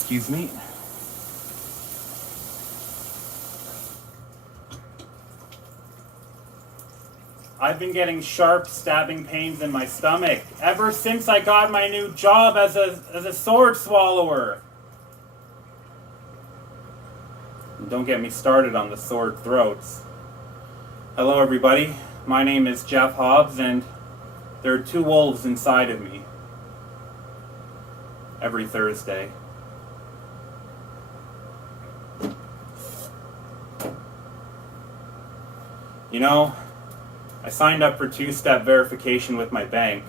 Excuse me. I've been getting sharp stabbing pains in my stomach ever since I got my new job as a sword swallower. And don't get me started on the sword throats. Hello everybody, my name is Jeff Hobbs and there are two wolves inside of me every Thursday. You know, I signed up for two-step verification with my bank.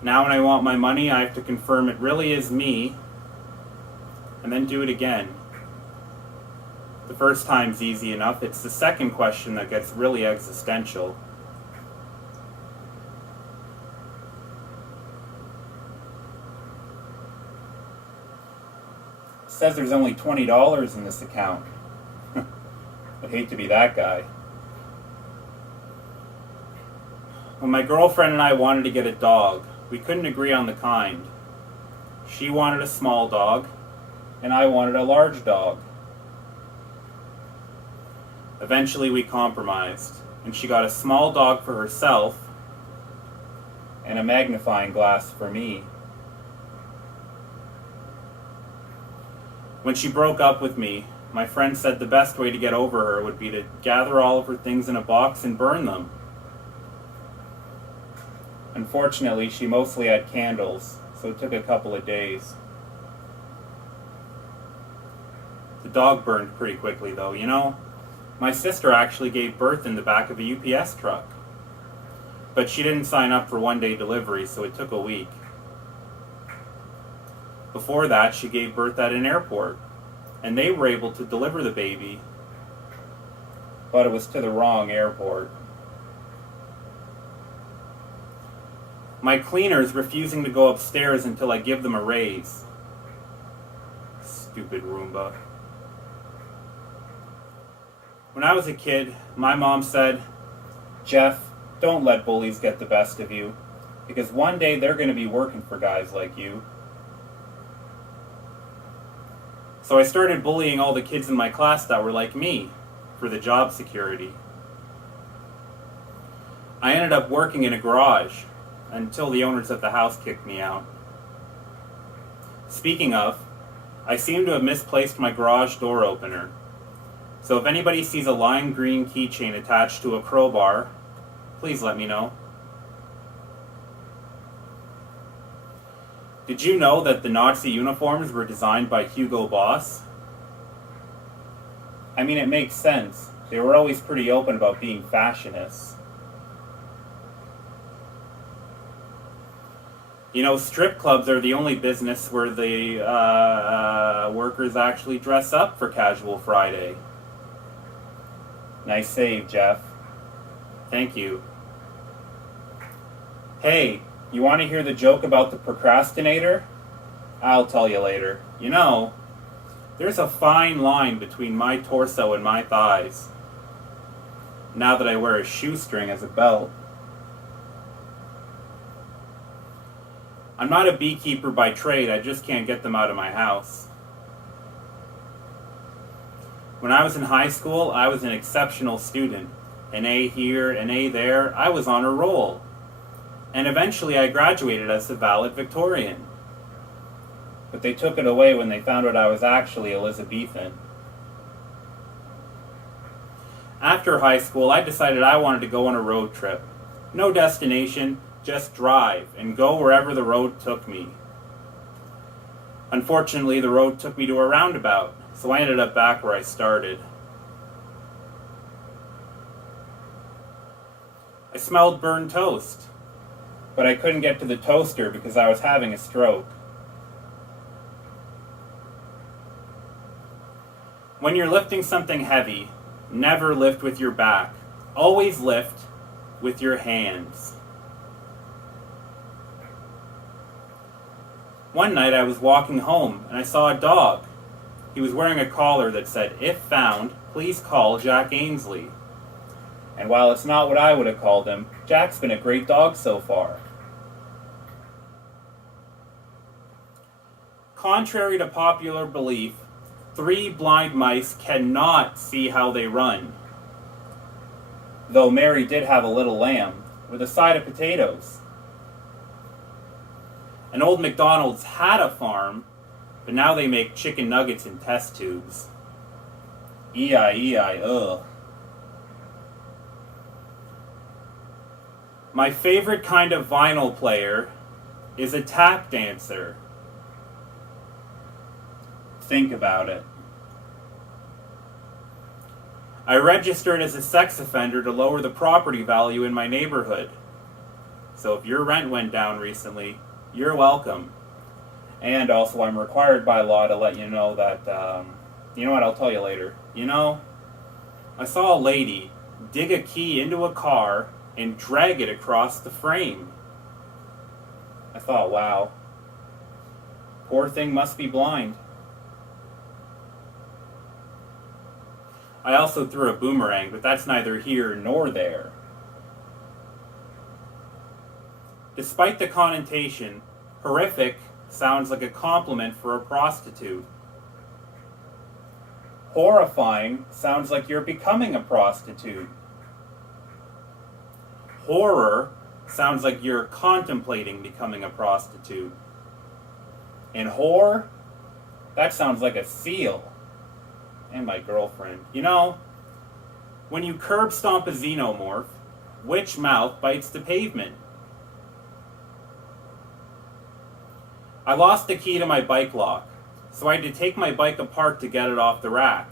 Now when I want my money, I have to confirm it really is me, and then do it again. The first time's easy enough. It's the second question that gets really existential. It says there's only $20 in this account. I'd hate to be that guy. When my girlfriend and I wanted to get a dog, we couldn't agree on the kind. She wanted a small dog, and I wanted a large dog. Eventually we compromised, and she got a small dog for herself and a magnifying glass for me. When she broke up with me, my friend said the best way to get over her would be to gather all of her things in a box and burn them. Unfortunately, she mostly had candles, so it took a couple of days. The dog burned pretty quickly though, you know? My sister actually gave birth in the back of a UPS truck. But she didn't sign up for one-day delivery, so it took a week. Before that, she gave birth at an airport, and they were able to deliver the baby, but it was to the wrong airport. My cleaner's refusing to go upstairs until I give them a raise. Stupid Roomba. When I was a kid, my mom said, "Jeff, don't let bullies get the best of you, because one day they're going to be working for guys like you." So I started bullying all the kids in my class that were like me, for the job security. I ended up working in a garage, until the owners of the house kicked me out. Speaking of, I seem to have misplaced my garage door opener. So if anybody sees a lime green keychain attached to a crowbar, please let me know. Did you know that the Nazi uniforms were designed by Hugo Boss? I mean, it makes sense. They were always pretty open about being fashionists. You know, strip clubs are the only business where the workers actually dress up for Casual Friday. Nice save, Jeff. Thank you. Hey, you want to hear the joke about the procrastinator? I'll tell you later. You know, there's a fine line between my torso and my thighs, now that I wear a shoestring as a belt. I'm not a beekeeper by trade, I just can't get them out of my house. When I was in high school, I was an exceptional student. An A here, an A there, I was on a roll. And eventually I graduated as a valedictorian. But they took it away when they found out I was actually Elizabethan. After high school, I decided I wanted to go on a road trip. No destination, just drive and go wherever the road took me. Unfortunately, the road took me to a roundabout, so I ended up back where I started. I smelled burned toast, but I couldn't get to the toaster because I was having a stroke. When you're lifting something heavy, never lift with your back. Always lift with your hands. One night I was walking home and I saw a dog. He was wearing a collar that said, "If found, please call Jack Ainsley." And while it's not what I would have called him, Jack's been a great dog so far. Contrary to popular belief, 3 blind mice cannot see how they run. Though Mary did have a little lamb with a side of potatoes. An old McDonald's had a farm, but now they make chicken nuggets in test tubes. E-I-E-I, ugh. My favorite kind of vinyl player is a tap dancer. Think about it. I registered as a sex offender to lower the property value in my neighborhood. So if your rent went down recently, you're welcome. And also I'm required by law to let you know that, you know what, I'll tell you later. You know, I saw a lady dig a key into a car and drag it across the frame. I thought, wow, poor thing must be blind. I also threw a boomerang, but that's neither here nor there. Despite the connotation, horrific sounds like a compliment for a prostitute. Horrifying sounds like you're becoming a prostitute. Horror sounds like you're contemplating becoming a prostitute. And whore, that sounds like a seal. And my girlfriend. You know, when you curb stomp a xenomorph, which mouth bites the pavement? I lost the key to my bike lock, so I had to take my bike apart to get it off the rack.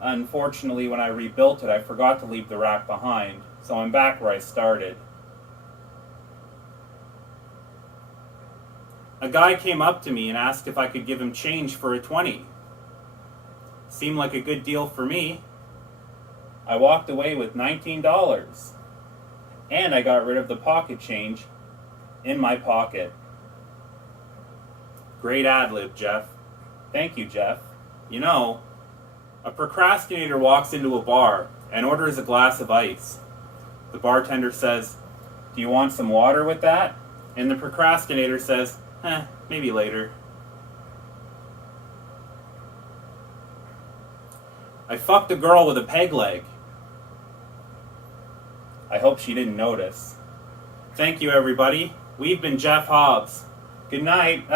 Unfortunately, when I rebuilt it, I forgot to leave the rack behind, so I'm back where I started. A guy came up to me and asked if I could give him change for a 20. Seemed like a good deal for me. I walked away with $19. And I got rid of the pocket change in my pocket. Great ad-lib, Jeff. Thank you, Jeff. You know, a procrastinator walks into a bar and orders a glass of ice. The bartender says, "Do you want some water with that?" And the procrastinator says, maybe later. I fucked a girl with a peg leg. I hope she didn't notice. Thank you, everybody. We've been Jeff Hobbs. Good night.